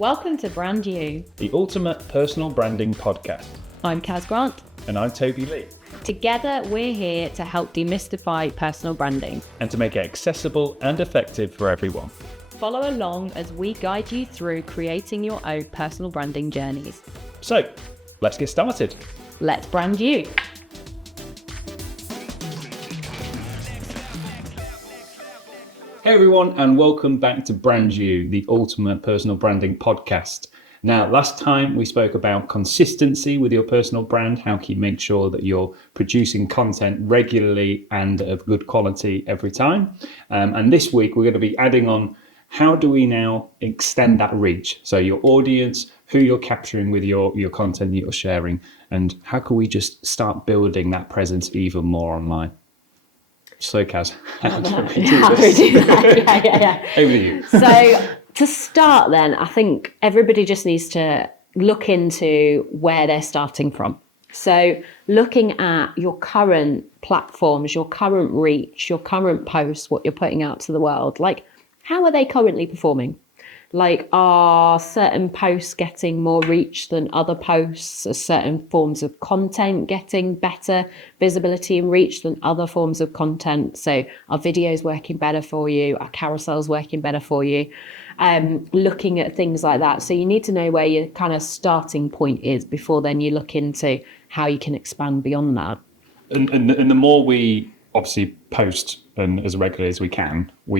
Welcome to Brand You, the ultimate personal branding podcast. I'm Kaz Grant. And I'm Toby Lee. Together, we're here to help demystify personal branding and to make it accessible and effective for everyone. Follow along as we guide you through creating your own personal branding journeys. So, let's get started. Let's brand you. Hey everyone, and welcome back to Brand You, the ultimate personal branding podcast. Now, last time we spoke about consistency with your personal brand. How can you make sure that you're producing content regularly and of good quality every time? And this week we're going to be adding on how do we now extend that reach? So your audience, who you're capturing with your content that you're sharing, and how can we just start building that presence even more online? So Kaz, how do we do this? Yeah. Over to you. So to start then, I think everybody just needs to look into where they're starting from. So looking at your current platforms, your current reach, your current posts, what you're putting out to the world, like how are they currently performing? Like, are certain posts getting more reach than other posts? Are certain forms of content getting better visibility and reach than other forms of content? So are videos working better for you? Are carousels working better for you? Looking at things like that. So you need to know where your kind of starting point is before then you look into how you can expand beyond that. And the more we obviously post and as regularly as we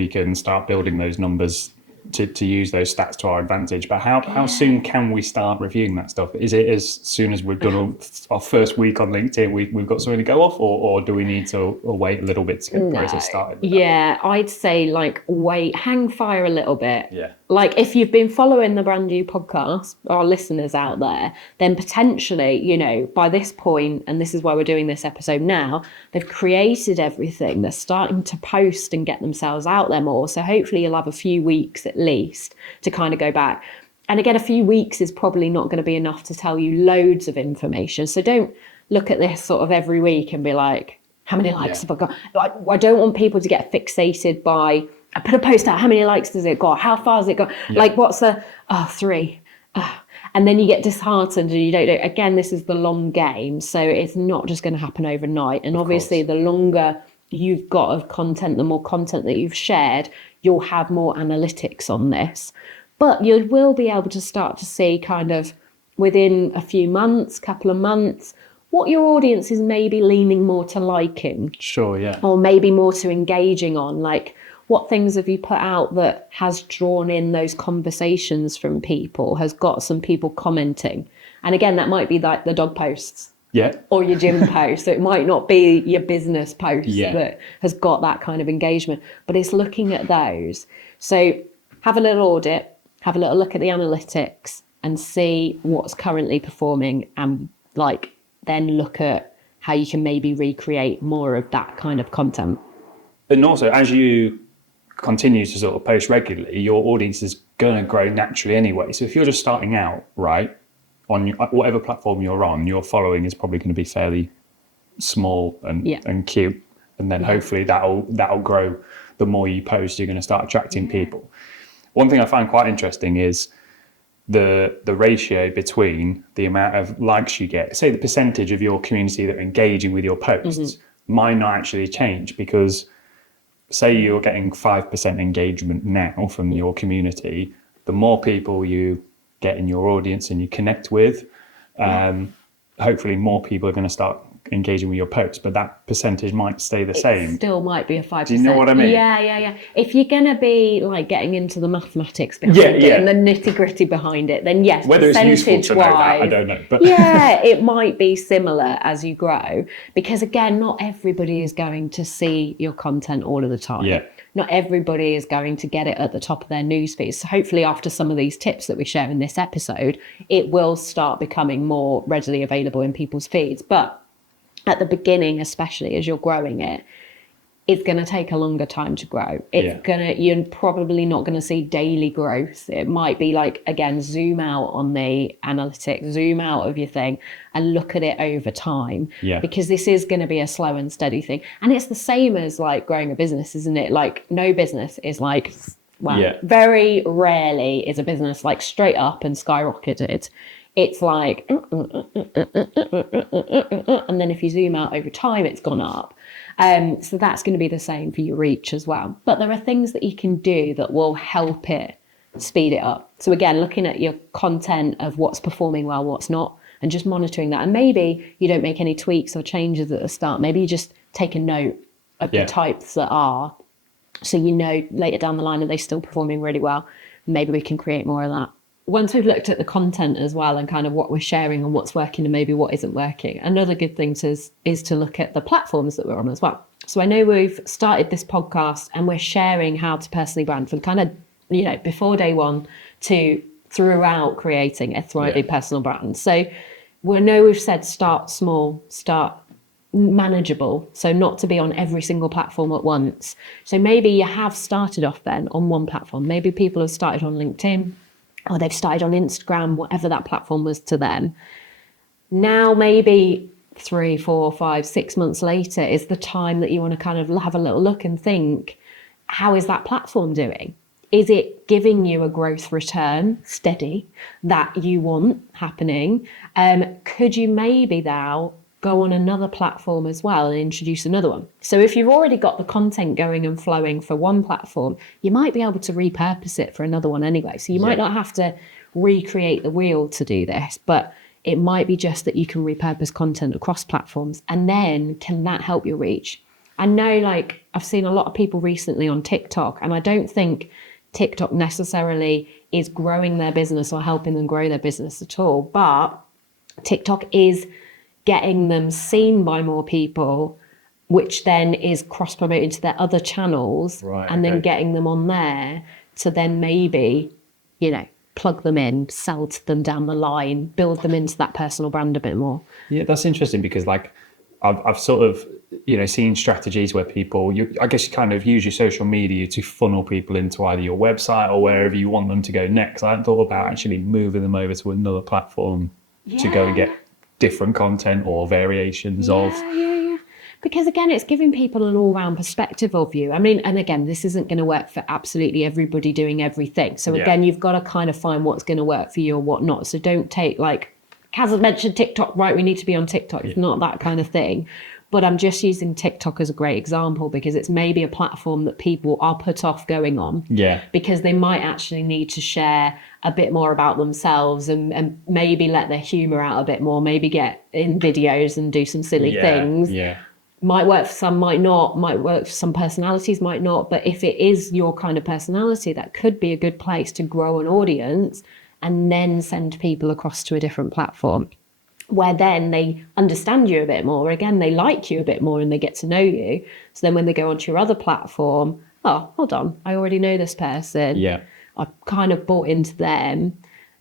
can start building those numbers to use those stats to our advantage. But how soon can we start reviewing that stuff? Is it as soon as we've done our first week on LinkedIn, we've got something to go off, or do we need to wait a little bit to get the process started? Yeah, I'd say like wait, hang fire a little bit. Yeah. Like if you've been following the Brand New podcast, our listeners out there, then potentially, by this point, and this is why we're doing this episode now, they've created everything. They're starting to post and get themselves out there more. So hopefully you'll have a few weeks at least to kind of go back. And again, a few weeks is probably not going to be enough to tell you loads of information. So don't look at this sort of every week and be like, how many likes have I got? I don't want people to get fixated by, I put a post out, how many likes does it got? How far has it got? Yeah. Like what's the, 3. And then you get disheartened and you don't know. Again, this is the long game. So it's not just going to happen overnight. And obviously the longer you've got of content, the more content that you've shared, you'll have more analytics on this. But you will be able to start to see kind of within a few months, couple of months, what your audience is maybe leaning more to liking. Sure, yeah. Or maybe more to engaging on. Like, what things have you put out that has drawn in those conversations from people, has got some people commenting? And again, that might be like the dog posts. Yeah. Or your gym post. So it might not be your business post that has got that kind of engagement, but it's looking at those. So have a little audit, have a little look at the analytics and see what's currently performing, and like then look at how you can maybe recreate more of that kind of content. And also, as you continue to sort of post regularly, your audience is going to grow naturally anyway. So if you're just starting out, right, on whatever platform you're on, your following is probably going to be fairly small and cute. And then hopefully that'll grow. The more you post, you're going to start attracting people. One thing I find quite interesting is the ratio between the amount of likes you get, say the percentage of your community that are engaging with your posts might not actually change, because say you're getting 5% engagement now from your community, the more people you get in your audience and you connect with, hopefully more people are going to start engaging with your posts, but that percentage might stay the same. Still might be a 5%. Do you know what I mean? Yeah. If you're going to be like getting into the mathematics behind it and the nitty gritty behind it, then yes, whether it's useful to know that, I don't know. But it might be similar as you grow, because again, not everybody is going to see your content all of the time. Yeah. Not everybody is going to get it at the top of their newsfeed. So hopefully after some of these tips that we share in this episode, it will start becoming more readily available in people's feeds. But at the beginning, especially as you're growing it, it's going to take a longer time to grow. You're probably not going to see daily growth. It might be like, again, zoom out on the analytics, zoom out of your thing and look at it over time. Because this is going to be a slow and steady thing. And it's the same as like growing a business, isn't it? Like no business is like Well, Yeah. very rarely is a business like straight up and skyrocketed. It's like, and then if you zoom out over time, it's gone up. So that's going to be the same for your reach as well. But there are things that you can do that will help it speed it up. So again, looking at your content of what's performing well, what's not, and just monitoring that. And maybe you don't make any tweaks or changes at the start. Maybe you just take a note of the types that are, so you know later down the line, are they still performing really well? Maybe we can create more of that. Once we've looked at the content as well and kind of what we're sharing and what's working and maybe what isn't working, another good thing is to look at the platforms that we're on as well. So I know we've started this podcast and we're sharing how to personally brand from kind of, before day one to throughout creating a thriving personal brand. So we know we've said start small, start manageable, so not to be on every single platform at once. So maybe you have started off then on one platform. Maybe people have started on LinkedIn, or they've started on Instagram, whatever that platform was to them. Now, maybe 3, 4, 5, 6 months later is the time that you want to kind of have a little look and think, how is that platform doing? Is it giving you a growth return, steady, that you want happening? Could you maybe now go on another platform as well and introduce another one? So if you've already got the content going and flowing for one platform, you might be able to repurpose it for another one anyway. So you might not have to recreate the wheel to do this, but it might be just that you can repurpose content across platforms. And then can that help your reach? I know, like, I've seen a lot of people recently on TikTok, and I don't think TikTok necessarily is growing their business or helping them grow their business at all, but TikTok is getting them seen by more people, which then is cross-promoted to their other channels, and then getting them on there to then maybe, plug them in, sell to them down the line, build them into that personal brand a bit more. Yeah, that's interesting because I've sort of, seen strategies where people, I guess you kind of use your social media to funnel people into either your website or wherever you want them to go next. I hadn't thought about actually moving them over to another platform to go and get different content or variations of. Because again, it's giving people an all-round perspective of you. I mean, and again, this isn't going to work for absolutely everybody doing everything. So again, you've got to kind of find what's going to work for you or what not. So don't take, like, Kaz has mentioned TikTok, right? We need to be on TikTok. It's not that kind of thing. But I'm just using TikTok as a great example because it's maybe a platform that people are put off going on. Because they might actually need to share a bit more about themselves and maybe let their humor out a bit more, maybe get in videos and do some silly things. Might work for some, might not, might work for some personalities, might not. But if it is your kind of personality, that could be a good place to grow an audience and then send people across to a different platform where then they understand you a bit more. Again, they like you a bit more and they get to know you. So then when they go onto your other platform, oh, hold on, I already know this person. I've kind of bought into them.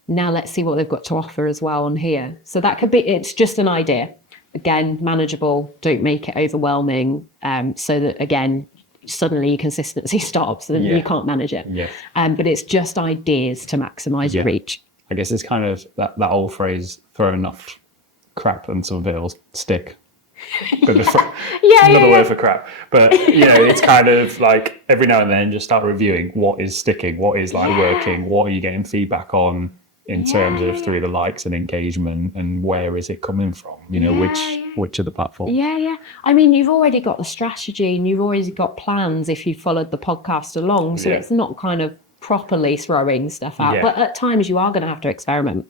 Now let's see what they've got to offer as well on here. So that could be, it's just an idea. Again, manageable, don't make it overwhelming. So that, again, suddenly your consistency stops and you can't manage it. But it's just ideas to maximize your reach. I guess it's kind of that old phrase, throw enough crap and some of it'll stick. Another word for crap. But, it's kind of like every now and then just start reviewing what is sticking, what is working, what are you getting feedback on in terms of through the likes and engagement, and where is it coming from? Which of the platforms? I mean, you've already got the strategy and you've already got plans if you followed the podcast along. So it's not kind of properly throwing stuff out. But at times you are going to have to experiment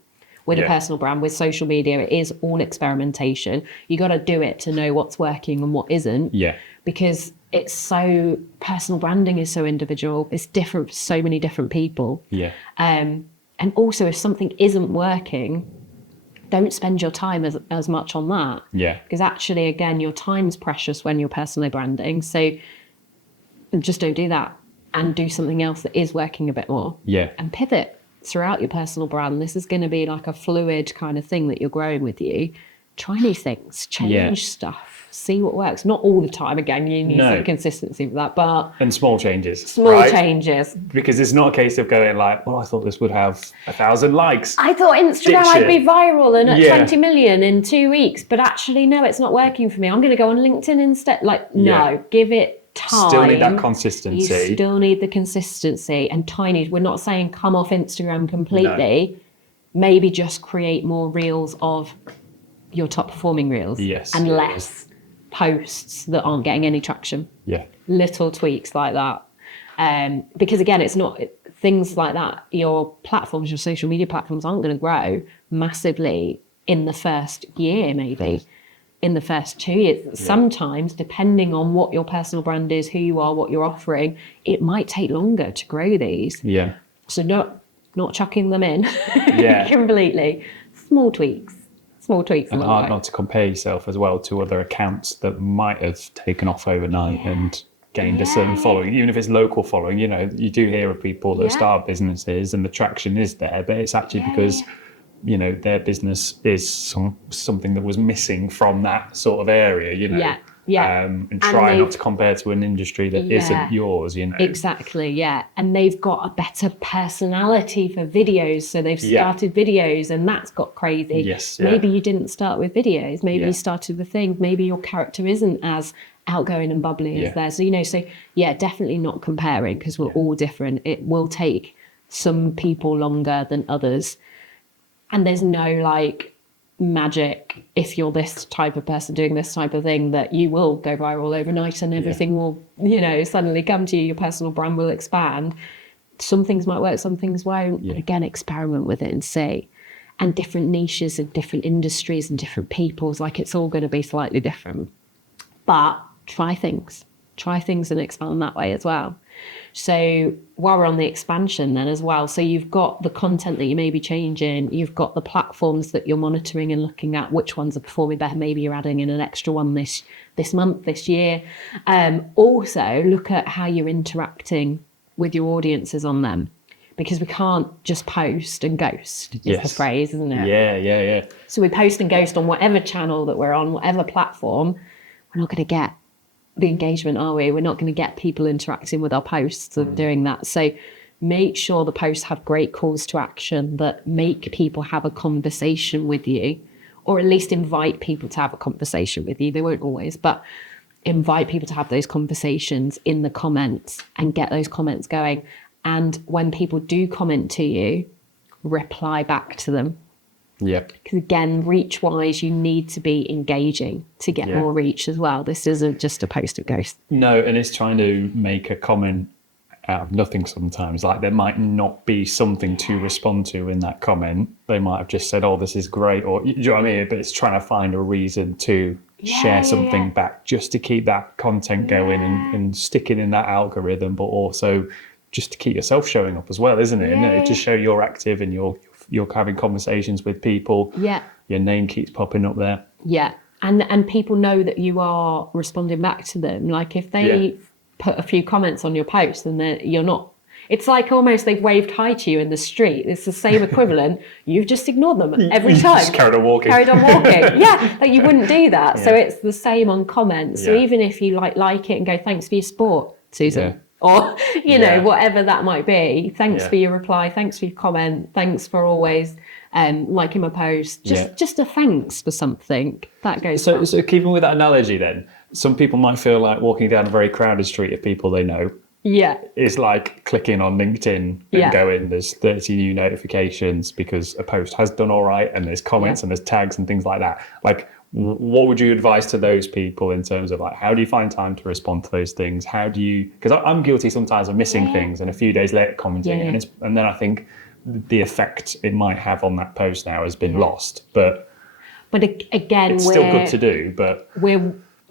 with a personal brand, with social media. It is all experimentation. You got to do it to know what's working and what isn't. Because it's so, personal branding is so individual. It's different for so many different people. And also, if something isn't working, don't spend your time as much on that. Because actually, again, your time's precious when you're personally branding. So just don't do that and do something else that is working a bit more. And pivot throughout your personal brand. This is going to be like a fluid kind of thing that you're growing with you. Try new things, change stuff, see what works. Not all the time. Again, you need some consistency for that, but and small changes. Changes. Because it's not a case of going like, well, I thought this would have 1,000 likes. I thought Instagram I'd be viral and at 20 million in 2 weeks, but actually no, it's not working for me. I'm going to go on LinkedIn instead. Like, no, give it time. Still need that You consistency. still need the consistency and tiny. We're not saying come off Instagram completely. No. Maybe just create more reels of your top performing reels. Yes. And less posts that aren't getting any traction. Yeah. Little tweaks like that. Because again, it's not things like that. Your platforms, your social media platforms aren't going to grow massively in the first year, maybe in the first 2 years. Yeah. Sometimes, depending on what your personal brand is, who you are, what you're offering, it might take longer to grow these. Yeah. So not chucking them in completely. Small tweaks. And hard not to compare yourself as well to other accounts that might have taken off overnight and gained a certain following, even if it's local following. You know, you do hear of people that start businesses and the traction is there, but it's actually because you know their business is something that was missing from that sort of area. You know. And try not to compare to an industry that isn't yours, you know. Exactly, and they've got a better personality for videos, so they've started videos, and that's got crazy. Maybe you didn't start with videos, maybe you started with things, maybe your character isn't as outgoing and bubbly as theirs. So, you know, definitely not comparing, because we're all different. It will take some people longer than others, and there's no like magic if you're this type of person doing this type of thing that you will go viral overnight and everything will, you know, suddenly come to you. Your personal brand will expand. Some things might work, some things won't. Again, experiment with it and see. And different niches and different industries and different peoples, like it's all going to be slightly different. But try things and expand that way as well. So while we're on the expansion then as well, so you've got the content that you may be changing, you've got the platforms that you're monitoring and looking at which ones are performing better. Maybe you're adding in an extra one this month, this year. Also look at how you're interacting with your audiences on them, because we can't just post and ghost is the phrase, isn't it? Yeah. So we post and ghost on whatever channel that we're on, whatever platform. We're not going to get the engagement, are we? We're not going to get people interacting with our posts and doing that. So make sure the posts have great calls to action that make people have a conversation with you, or at least invite people to have a conversation with you. They won't always, but invite people to have those conversations in the comments and get those comments going. And when people do comment to you, reply back to them. Because again, reach wise, you need to be engaging to get more reach as well. This isn't just a post and ghost. No, and it's trying to make a comment out of nothing sometimes. Like there might not be something to respond to in that comment. They might have just said, oh, this is great, or do you know what I mean? But it's trying to find a reason to share something back, just to keep that content going and sticking in that algorithm, but also just to keep yourself showing up as well, isn't it? And just show you're active and you're having conversations with people. Your name keeps popping up there. And people know that you are responding back to them. Like if they put a few comments on your post and you're not, it's like almost they've waved hi to you in the street. It's the same equivalent. You've just ignored them every time. Just carried on walking. Like you wouldn't do that. So it's the same on comments. So even if you like it and go, thanks for your support, Susan. Or, you know, whatever that might be. Thanks for your reply. Thanks for your comment. Thanks for always liking my post. Just a thanks for something. That goes So keeping with that analogy then, some people might feel like walking down a very crowded street of people they know. It's like clicking on LinkedIn and going, there's 30 new notifications because a post has done all right, and there's comments and there's tags and things like that. Like, what would you advise to those people in terms of like, how do you find time to respond to those things? How do you, because I'm guilty sometimes of missing things and a few days later commenting and then I think the effect it might have on that post now has been lost. But again, it's still good to do, but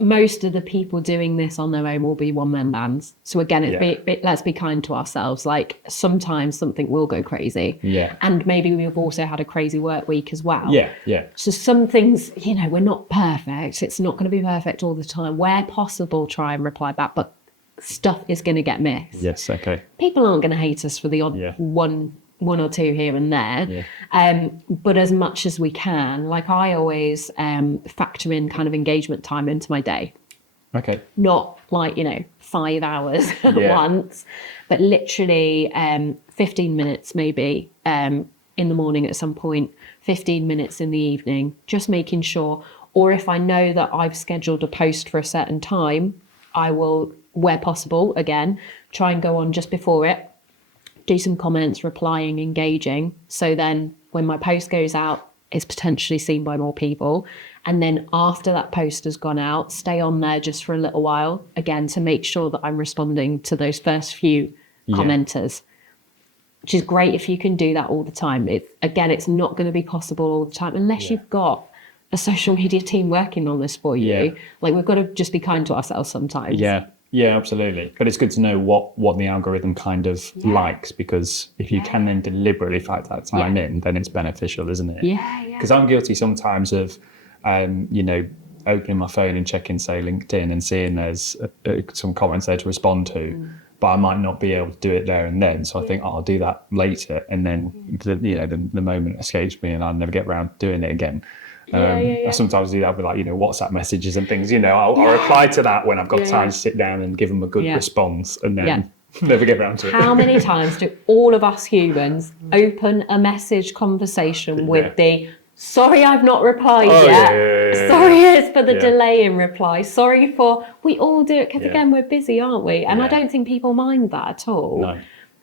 most of the people doing this on their own will be one-man bands. So again, let's be kind to ourselves. Like sometimes something will go crazy. And maybe we've also had a crazy work week as well. So some things, you know, we're not perfect. It's not going to be perfect all the time. Where possible, try and reply back. But stuff is going to get missed. People aren't going to hate us for the odd one or two here and there. But as much as we can, like I always factor in kind of engagement time into my day. Not like, you know, 5 hours at once, but literally 15 minutes maybe in the morning at some point, 15 minutes in the evening, just making sure. Or if I know that I've scheduled a post for a certain time, I will where possible, again, try and go on just before it, do some comments, replying, engaging. So then when my post goes out, it's potentially seen by more people. And then after that post has gone out, stay on there just for a little while, again, to make sure that I'm responding to those first few commenters, which is great if you can do that all the time. It's not going to be possible all the time unless you've got a social media team working on this for you. Yeah. Like, we've got to just be kind to ourselves sometimes. Yeah, absolutely. But it's good to know what the algorithm kind of likes, because if you can then deliberately factor that time in, then it's beneficial, isn't it? Yeah. Because I'm guilty sometimes of, opening my phone and checking, say, LinkedIn and seeing there's some comments there to respond to, but I might not be able to do it there and then. So I think, I'll do that later. And then, the moment escapes me and I'll never get around to doing it again. I sometimes do that with WhatsApp messages and things, I'll reply to that when I've got time to sit down and give them a good response, and then never get around to it. How many times do all of us humans open a message conversation with the, sorry, I've not replied yet. Sorry it's for the delay in reply. Sorry for, we all do it because again, we're busy, aren't we? And I don't think people mind that at all. No.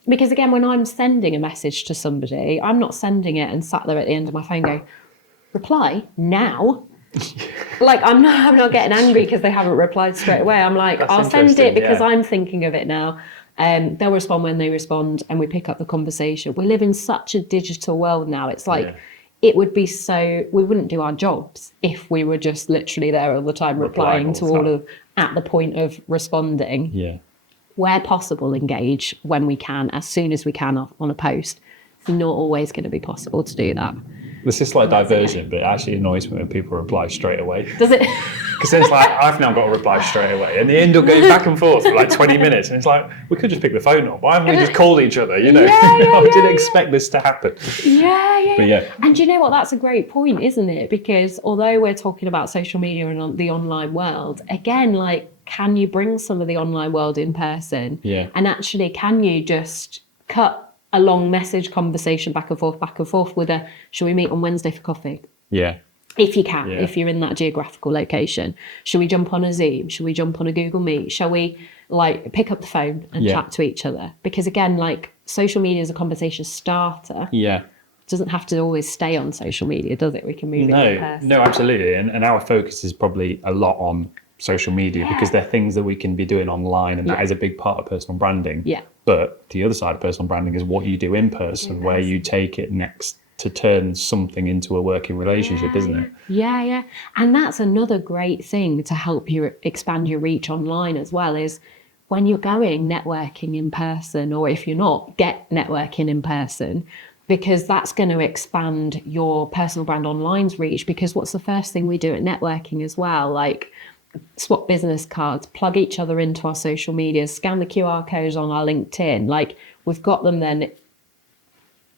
Because again, when I'm sending a message to somebody, I'm not sending it and sat there at the end of my phone going, reply now. Like, I'm not getting angry because they haven't replied straight away. I'm like, I'll send it because I'm thinking of it now. They'll respond when they respond, and we pick up the conversation. We live in such a digital world now. It's like, it would be we wouldn't do our jobs if we were just literally there all the time, replying to all of, at the point of responding. Yeah. Where possible, engage when we can, as soon as we can on a post. It's not always going to be possible to do that. There's this slight diversion, but it actually annoys me when people reply straight away. Does it? Because it's like, I've now got to reply straight away, and they end up going back and forth for like 20 minutes, and it's like, we could just pick the phone up. Why haven't we just called each other? I didn't expect this to happen. But And you know what? That's a great point, isn't it? Because although we're talking about social media and the online world, again, like, can you bring some of the online world in person? Yeah. And actually, can you just cut a long message conversation back and forth with a, shall we meet on Wednesday for coffee? Yeah. If you can, if you're in that geographical location. Shall we jump on a Zoom? Shall we jump on a Google Meet? Shall we pick up the phone and chat to each other? Because again, social media is a conversation starter. Yeah. It doesn't have to always stay on social media, does it? We can move it in person. No, absolutely. And our focus is probably a lot on social media because they're things that we can be doing online, and that is a big part of personal branding. Yeah. But the other side of personal branding is what you do in person, where you take it next to turn something into a working relationship, isn't it? Yeah. And that's another great thing to help you expand your reach online as well, is when you're going networking in person, or if you're not, get networking in person, because that's going to expand your personal brand online's reach. Because what's the first thing we do at networking as well? Like, swap business cards, plug each other into our social media, scan the QR codes on our LinkedIn. Like, we've got them then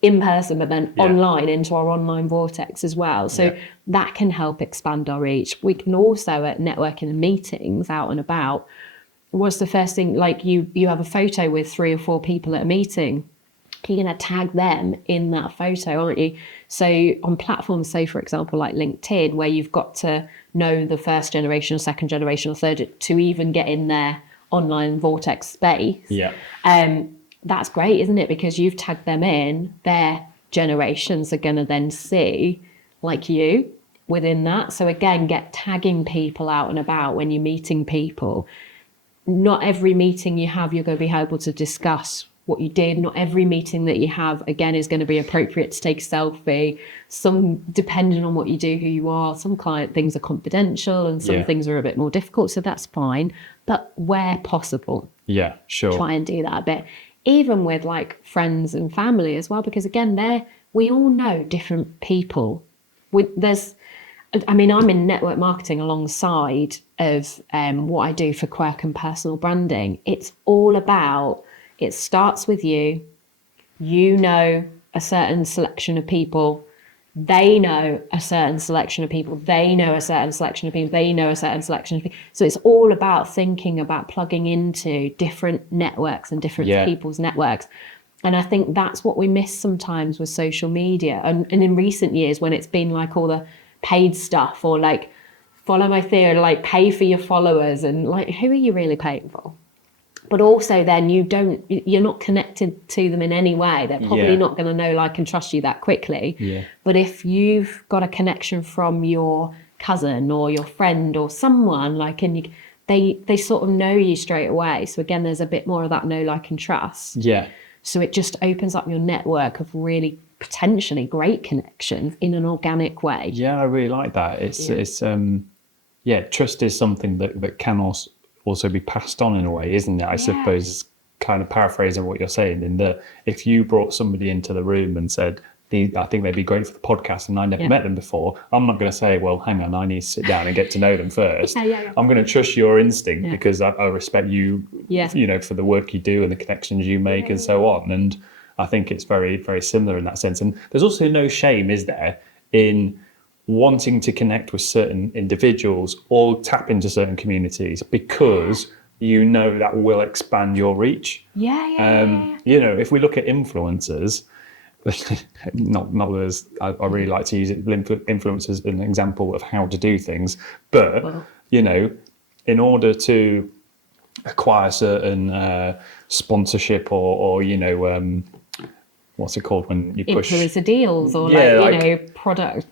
in person, but then online into our online vortex as well. So that can help expand our reach. We can also, at networking and meetings out and about, what's the first thing, like you have a photo with 3 or 4 people at a meeting, you're going to tag them in that photo, aren't you? So on platforms, say, for example, like LinkedIn, where you've got to know the first generation, or second generation, or third, to even get in their online vortex space. Yeah. That's great, isn't it? Because you've tagged them in, their generations are going to then see like you within that. So again, get tagging people out and about when you're meeting people. Not every meeting you have, you're going to be able to discuss what you did. Not every meeting that you have, again, is going to be appropriate to take a selfie. Some, depending on what you do, who you are, some client things are confidential and some things are a bit more difficult. So that's fine. But where possible, try and do that a bit. Even with like friends and family as well, because again, we all know different people. I'm in network marketing alongside of what I do for Quirk and personal branding. It's all about, it starts with you. You know a certain selection of people. They know a certain selection of people. They know a certain selection of people. They know a certain selection of people. So it's all about thinking about plugging into different networks and different people's networks. And I think that's what we miss sometimes with social media. And in recent years, when it's been like all the paid stuff, or like follow my theory, like pay for your followers, and like, who are you really paying for? But also then you're not connected to them in any way. They're probably not going to know, like, and trust you that quickly. Yeah. But if you've got a connection from your cousin or your friend or someone, like, and they sort of know you straight away. So again, there's a bit more of that know, like, and trust. Yeah. So it just opens up your network of really potentially great connections in an organic way. Yeah, I really like that. Trust is something that can also be passed on in a way, isn't it? I suppose, kind of paraphrasing what you're saying, in that if you brought somebody into the room and said, I think they'd be great for the podcast, and I never met them before, I'm not going to say, well, hang on, I need to sit down and get to know them first. I'm going to trust your instinct because I respect you, for the work you do and the connections you make and so on. And I think it's very, very similar in that sense. And there's also no shame, is there, in wanting to connect with certain individuals or tap into certain communities because that will expand your reach. If we look at influencers, not as I really like to use influencers as an example of how to do things, but in order to acquire certain sponsorship or what's it called when you push influencer deals or product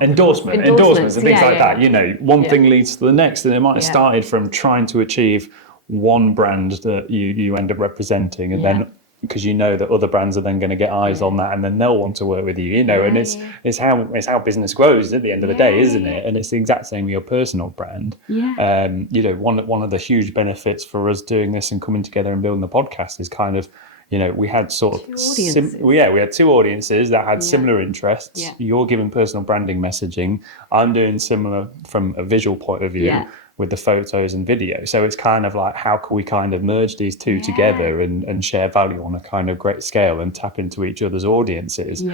endorsements and things like that. One thing leads to the next, and it might have started from trying to achieve one brand that you end up representing, and then because that other brands are then going to get eyes on that, and then they'll want to work with you, and it's how business grows at the end of the day, isn't it? And it's the exact same with your personal brand. One of the huge benefits for us doing this and coming together and building the podcast is kind of, we had sort of we had two audiences that had similar interests. You're giving personal branding messaging, I'm doing similar from a visual point of view with the photos and video. So it's kind of like, how can we kind of merge these two together and share value on a kind of great scale and tap into each other's audiences.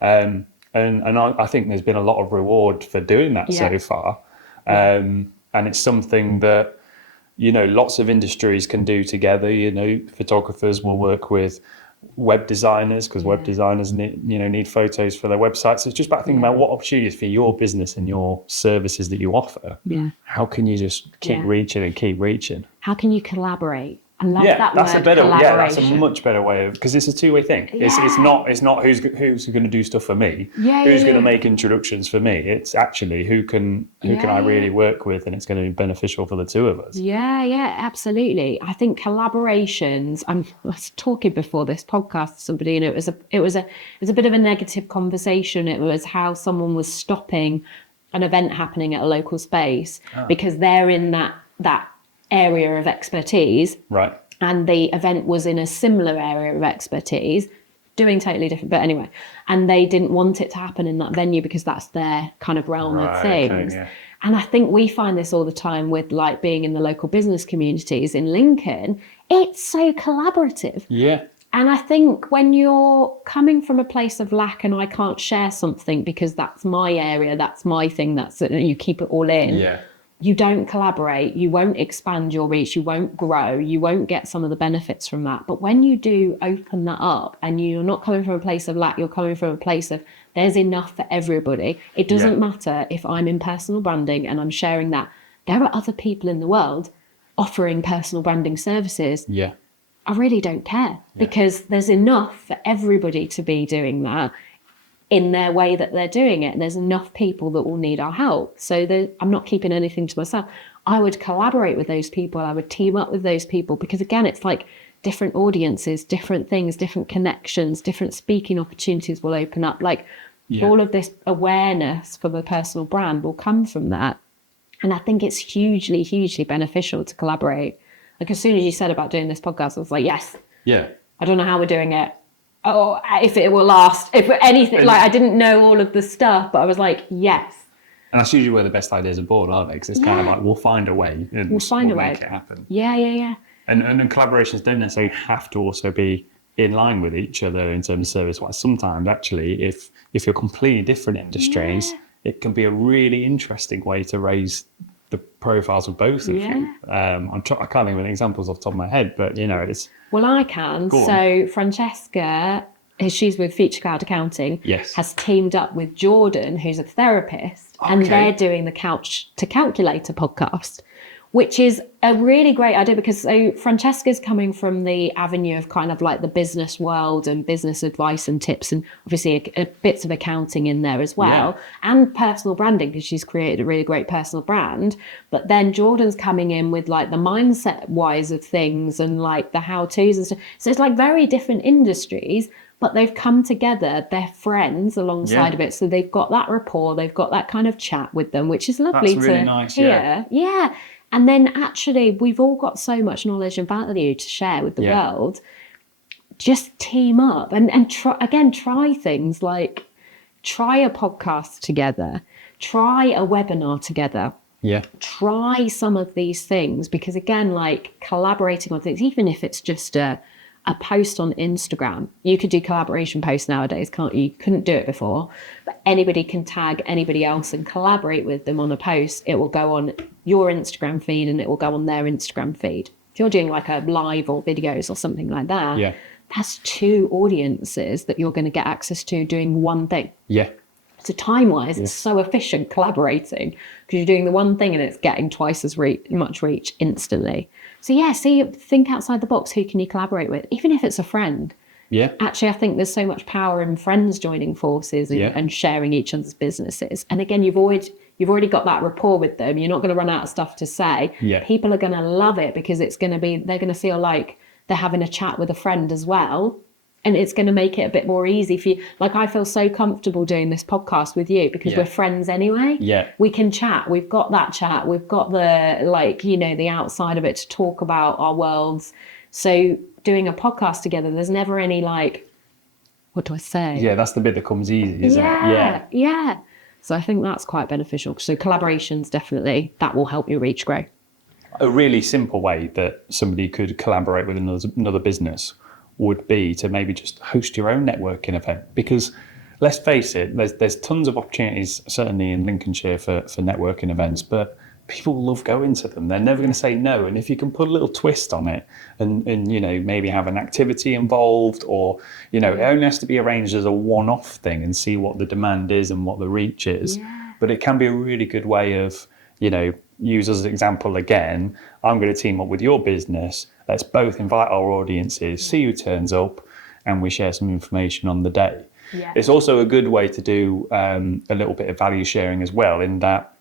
And I think there's been a lot of reward for doing that so far. And it's something that lots of industries can do together. Photographers will work with web designers because web designers need photos for their websites. So it's just about thinking about what opportunities for your business and your services that you offer. How can you just keep reaching and keep reaching? How can you collaborate? I love that that's word, a better. That's a much better way of, because it's a two-way thing. It's not who's going to do stuff for me. Who's going to make introductions for me? It's actually who can I really work with, and it's going to be beneficial for the two of us. Absolutely. I think collaborations. I was talking before this podcast to somebody, and it was a bit of a negative conversation. It was how someone was stopping an event happening at a local space because they're in that area of expertise, right? And the event was in a similar area of expertise, doing totally different, but anyway, and they didn't want it to happen in that venue because that's their kind of realm of things. And I think we find this all the time with, like, being in the local business communities in Lincoln. It's so collaborative. And I think when you're coming from a place of lack and I can't share something because that's my area, that's my thing, you keep it all in. You don't collaborate, you won't expand your reach, you won't grow, you won't get some of the benefits from that. But when you do open that up and you're not coming from a place of lack, you're coming from a place of there's enough for everybody. It doesn't matter if I'm in personal branding and I'm sharing that. There are other people in the world offering personal branding services. I really don't care because there's enough for everybody to be doing that in their way that they're doing it. And there's enough people that will need our help. So I'm not keeping anything to myself. I would collaborate with those people. I would team up with those people because, again, it's like different audiences, different things, different connections, different speaking opportunities will open up. Like all of this awareness for the personal brand will come from that. And I think it's hugely, hugely beneficial to collaborate. Like, as soon as you said about doing this podcast, I was like, yes. I don't know how we're doing it. Oh, if it will last, if anything, like, I didn't know all of the stuff, but I was like, yes. And that's usually where the best ideas are born, aren't they? Because it's kind of like, we'll find a way. And we'll make it happen. And collaborations don't necessarily have to also be in line with each other in terms of service-wise. Sometimes, actually, if you're completely different industries, it can be a really interesting way to raise the profiles of both of you. I can't think of any examples off the top of my head, but it's. Well, I can. So Francesca, she's with Future Cloud Accounting, has teamed up with Jordan, who's a therapist, and they're doing the Couch to Calculator podcast, which is a really great idea, because so Francesca's coming from the avenue of kind of like the business world and business advice and tips, and obviously bits of accounting in there as well, and personal branding, because she's created a really great personal brand. But then Jordan's coming in with like the mindset wise of things and like the how-tos and stuff. So it's like very different industries, but they've come together, they're friends alongside of it. So they've got that rapport, they've got that kind of chat with them, which is lovely. That's really to nice, hear. Yeah. And then actually, we've all got so much knowledge and value to share with the world. Just team up and try things like try a podcast together, try a webinar together. Yeah. Try some of these things, because again, like collaborating on things, even if it's just a post on Instagram. You could do collaboration posts nowadays, can't you? You couldn't do it before, but anybody can tag anybody else and collaborate with them on a post. It will go on your Instagram feed and it will go on their Instagram feed. If you're doing like a live or videos or something like that, that's 2 audiences that you're going to get access to doing one thing. Yeah. So time-wise, it's so efficient collaborating, because you're doing the one thing and it's getting twice as much reach instantly. So think outside the box. Who can you collaborate with? Even if it's a friend. Yeah. Actually, I think there's so much power in friends joining forces and sharing each other's businesses. And again, you've already got that rapport with them. You're not going to run out of stuff to say. Yeah. People are going to love it, because they're going to feel like they're having a chat with a friend as well. And it's going to make it a bit more easy for you. Like, I feel so comfortable doing this podcast with you because we're friends anyway. Yeah. We can chat. We've got that chat. We've got the outside of it to talk about our worlds. So doing a podcast together, there's never any what do I say? Yeah, that's the bit that comes easy, isn't it? Yeah. So I think that's quite beneficial. So collaborations, definitely, that will help your reach grow. A really simple way that somebody could collaborate with another business would be to maybe just host your own networking event, because let's face it, there's tons of opportunities, certainly in Lincolnshire, for networking events, but people love going to them. They're never going to say no. And if you can put a little twist on it and maybe have an activity involved, or it only has to be arranged as a one-off thing, and see what the demand is and what the reach is. But it can be a really good way of use as an example again, I'm going to team up with your business. Let's both invite our audiences, see who turns up, and we share some information on the day. Yeah. It's also a good way to do a little bit of value sharing as well, in that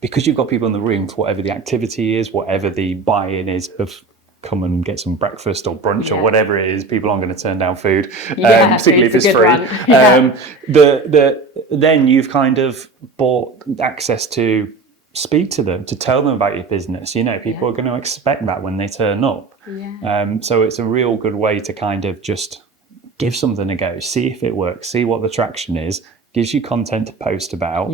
because you've got people in the room for whatever the activity is, whatever the buy-in is of come and get some breakfast or brunch or whatever it is, people aren't going to turn down food, particularly if it's free. Then you've kind of bought access to speak to them, to tell them about your business. People are going to expect that when they turn up. So it's a real good way to kind of just give something a go, see if it works, see what the traction is, gives you content to post about.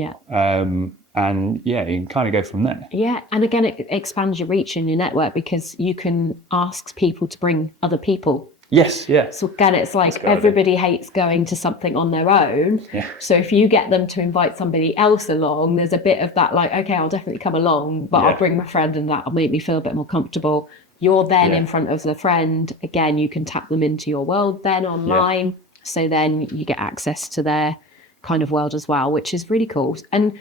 And you can kind of go from there. Yeah, and again, it expands your reach in your network, because you can ask people to bring other people. Yes, yeah. So again, it's like everybody hates going to something on their own. Yeah. So if you get them to invite somebody else along, there's a bit of that okay, I'll definitely come along, but I'll bring my friend, and that'll make me feel a bit more comfortable. You're then in front of the friend. Again, you can tap them into your world then online. So then you get access to their kind of world as well, which is really cool. And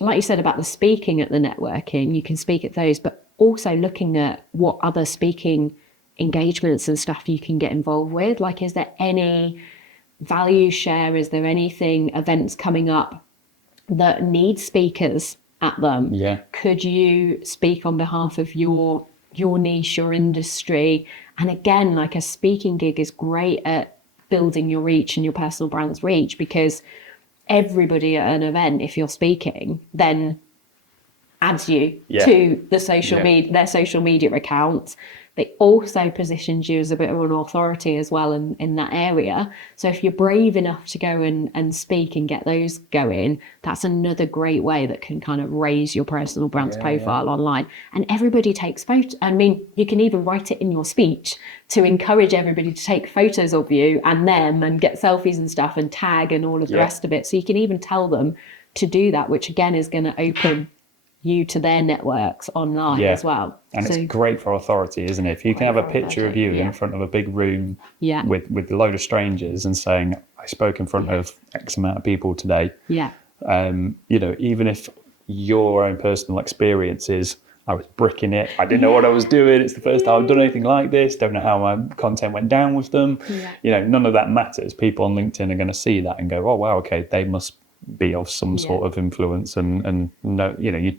like you said about the speaking at the networking, you can speak at those, but also looking at what other speaking engagements and stuff you can get involved with. Like, is there any value share? Is there anything, events coming up that need speakers at them? Yeah. Could you speak on behalf of your niche, your industry? And again, like, a speaking gig is great at building your reach and your personal brand's reach, because everybody at an event, if you're speaking, then adds you to the social media, their social media accounts. They also positioned you as a bit of an authority as well in that area. So if you're brave enough to go and speak and get those going, that's another great way that can kind of raise your personal brand's profile online. And everybody takes photos. I mean, you can even write it in your speech to encourage everybody to take photos of you and them and get selfies and stuff and tag and all of the rest of it. So you can even tell them to do that, which again is going to open you to their networks online as well. And so, it's great for authority, isn't it? If you can have a picture of you in front of a big room with a load of strangers and saying, I spoke in front of X amount of people today. Yeah. Even if your own personal experience is, I was bricking it. I didn't know what I was doing. It's the first time I've done anything like this. Don't know how my content went down with them. Yeah. None of that matters. People on LinkedIn are going to see that and go, oh, wow, okay, they must be of some sort of influence and know, you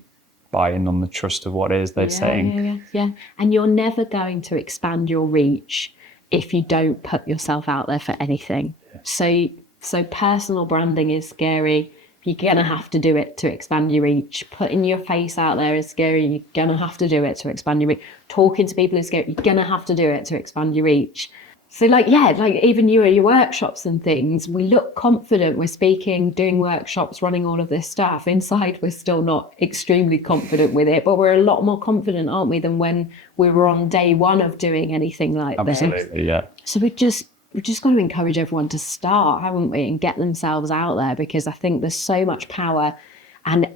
buy in on the trust of what it is they're saying. Yeah. And you're never going to expand your reach if you don't put yourself out there for anything. Yeah. So personal branding is scary. You're going to have to do it to expand your reach. Putting your face out there is scary. You're going to have to do it to expand your reach. Talking to people is scary. You're going to have to do it to expand your reach. So even you at your workshops and things, we look confident. We're speaking, doing workshops, running all of this stuff. Inside, we're still not extremely confident with it, but we're a lot more confident, aren't we, than when we were on day one of doing anything like this. Absolutely, yeah. So we've just got to encourage everyone to start, haven't we, and get themselves out there, because I think there's so much power and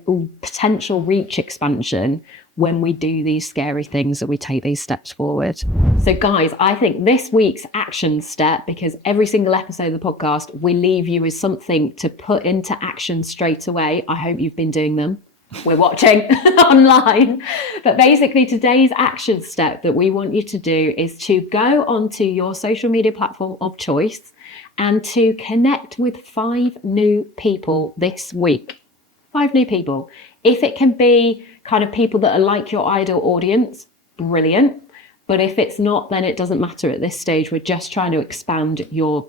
potential reach expansion when we do these scary things, that we take these steps forward. So guys, I think this week's action step, because every single episode of the podcast, we leave you with something to put into action straight away. I hope you've been doing them. We're watching online. But basically today's action step that we want you to do is to go onto your social media platform of choice and to connect with 5 new people this week. 5 new people. If it can be kind of people that are like your ideal audience, brilliant. But if it's not, then it doesn't matter at this stage. We're just trying to expand your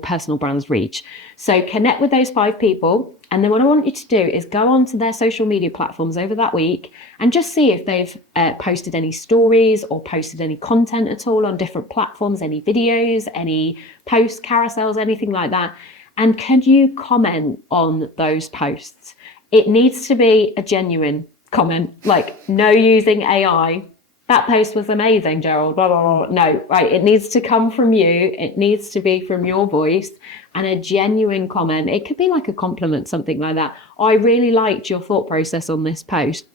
personal brand's reach. So connect with those 5 people. And then what I want you to do is go onto their social media platforms over that week and just see if they've posted any stories or posted any content at all on different platforms, any videos, any posts, carousels, anything like that. And can you comment on those posts? It needs to be a genuine comment, like no using AI. That post was amazing, Gerald, blah, blah, blah. No, right. It needs to come from you. It needs to be from your voice, and a genuine comment. It could be like a compliment, something like that. I really liked your thought process on this post.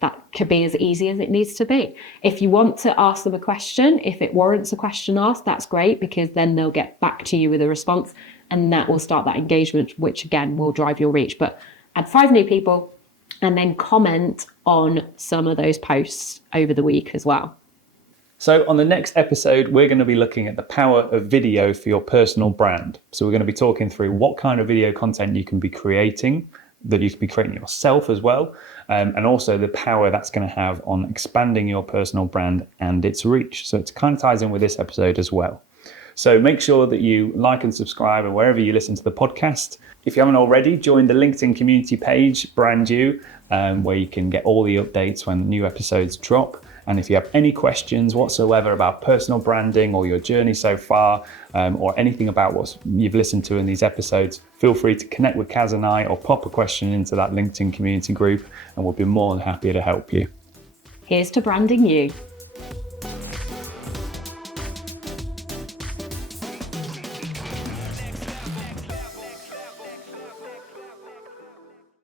That could be as easy as it needs to be. If you want to ask them a question, if it warrants a question asked, that's great, because then they'll get back to you with a response, and that will start that engagement, which again will drive your reach. But add 5 new people and then comment on some of those posts over the week as well. So on the next episode, we're going to be looking at the power of video for your personal brand. So we're going to be talking through what kind of video content you can be creating, that you can be creating yourself as well, and also the power that's going to have on expanding your personal brand and its reach. So it kind of ties in with this episode as well. So make sure that you like and subscribe and wherever you listen to the podcast. If you haven't already, join the LinkedIn community page, brand new, where you can get all the updates when new episodes drop. And if you have any questions whatsoever about personal branding or your journey so far, or anything about what you've listened to in these episodes, feel free to connect with Kaz and I, or pop a question into that LinkedIn community group, and we'll be more than happy to help you. Here's to branding you.